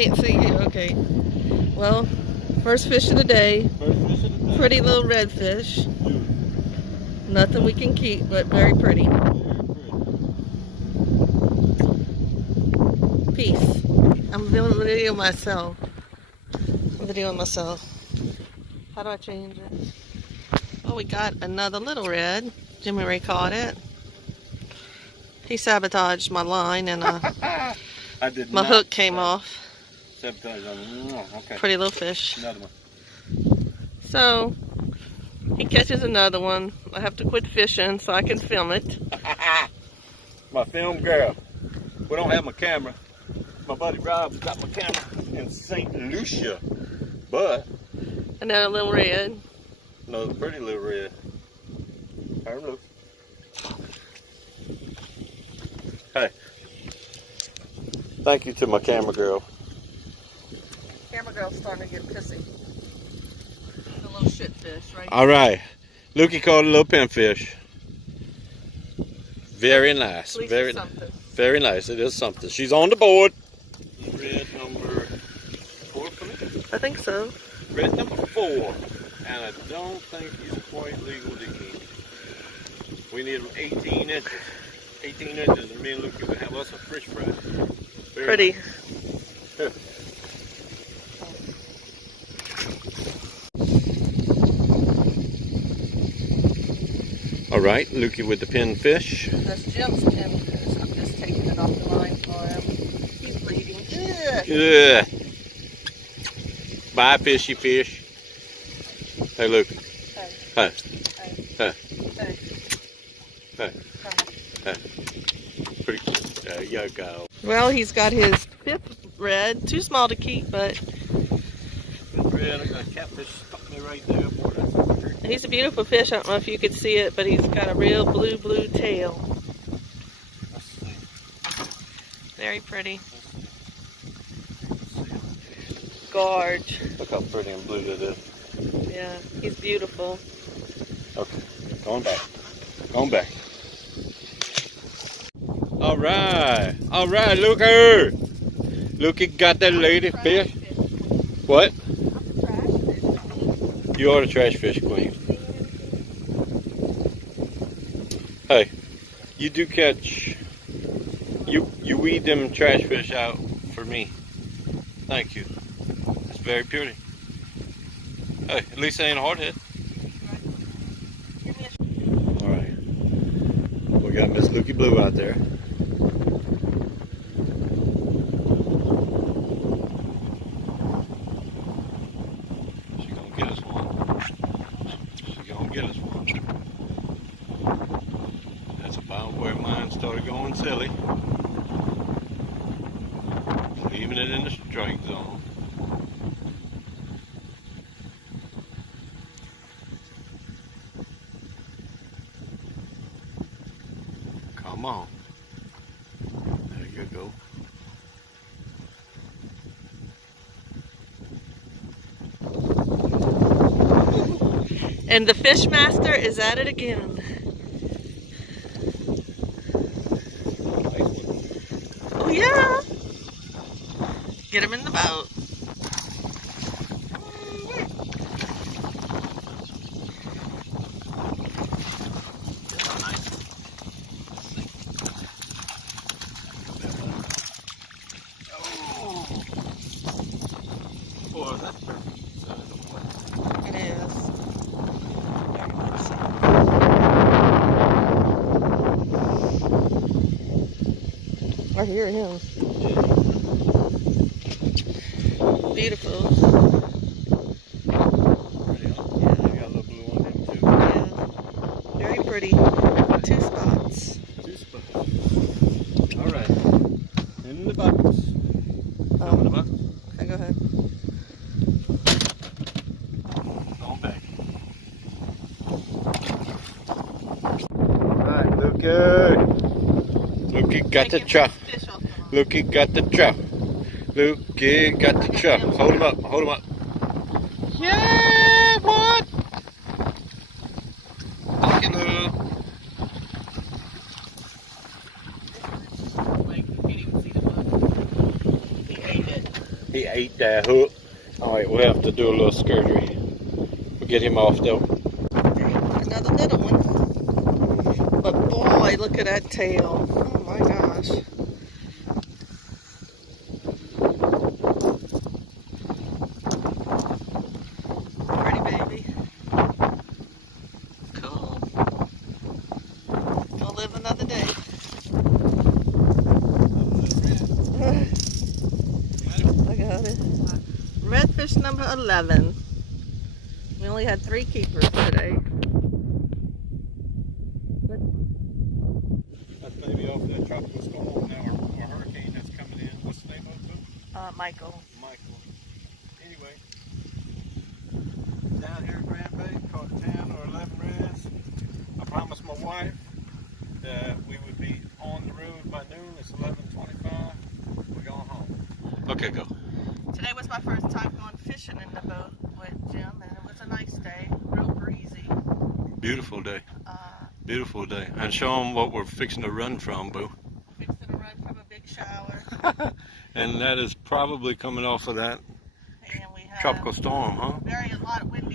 can't see you. Okay. Well, first fish of the day. Pretty little redfish. Nothing we can keep, but very pretty. Peace. I'm videoing myself. I'm videoing myself. How do I change it? Oh, we got another little red. Jimmy Ray caught it. He sabotaged my line and my hook came off. Sabotage on it. Okay. Pretty little fish. Another one. So, he catches another one. I have to quit fishing so I can film it. My film girl. We don't have my camera. My buddy Rob's got my camera in St. Lucia. But Another little red. another pretty little red. Turn loose. Hey. Thank you to my camera girl. Camera girl's starting to get pissy. A little shit fish, right? Alright. Lukie caught a little pinfish. Very nice. Very nice. It is something. She's on the board. Red number 4 for me? I think so. Red number 4. And I don't think he's quite legal to eat. We need 18 inches. 18 inches and me and Lukie would have us a fish fry. Pretty. Nice. Alright, Lukie with the pinfish. That's Jim's pinfish. I'm just taking it off the line for him. He's bleeding. Yeah. Bye, fishy fish. Hey, Lukie. Hey. Hey. Hey. Hey. Hey. Pretty good. There you go. Well, he's got his 5th red. Too small to keep, but Red, I got a catfish stuck me right there. Boy, that's he's a beautiful fish. I don't know if you could see it, but he's got a real blue tail. Let's see. Very pretty. Gorge. Look how pretty and blue that is. Yeah, he's beautiful. Okay, going back. Going back. Alright, Lukie! Lukie got that lady fish. What? You are the trash fish queen. Hey, you do catch, you weed them trash fish out for me. Thank you. It's very pretty. Hey, at least they ain't a hardhead. Alright. We got Miss Lukie Blue out there. She's gonna get us one. She's gonna get us one. That's about where mine started going silly. Leaving it in the strike zone. Come on. There you go. And the fish master is at it again. Oh yeah. Get him in the boat. Oh, that's perfect. It is. I hear him. Beautiful. Pretty, huh? Yeah, they got a little blue on him too. Yeah. Very pretty. 2 spots. 2 spots. Alright. In the buckets. Oh. In the buckets. Okay, go ahead. Going back. Alright, Lukie. Lukie got the trout. Lukie got the trout. Lukie got the trout. Hold him up. Hold him up. Yeah, what? Okay, Lou. Like, you can't even see the bug. He ate it. He ate that hook. Alright, we'll have to do a little surgery. We'll get him off though. Another little one. But boy, look at that tail. Oh my gosh. Pretty baby. Cool. Gonna live another day. I got it. Redfish number 11. We only had 3 keepers today. That's maybe off that tropical storm now, or hurricane that's coming in. What's the name of it? Michael. Michael. Anyway, down here in Grand Bay, caught 10 or 11 reds. I promised my wife that we would be on the road by noon. It's 11:25. We're going home. Okay, go. Today was my first time going fishing in the boat with Jim, and it was a nice day, real breezy. Beautiful day. Beautiful day. And show them what we're fixing to run from, boo. Fixing to run from a big shower. And that is probably coming off of that And we have tropical storm, huh? a lot of wind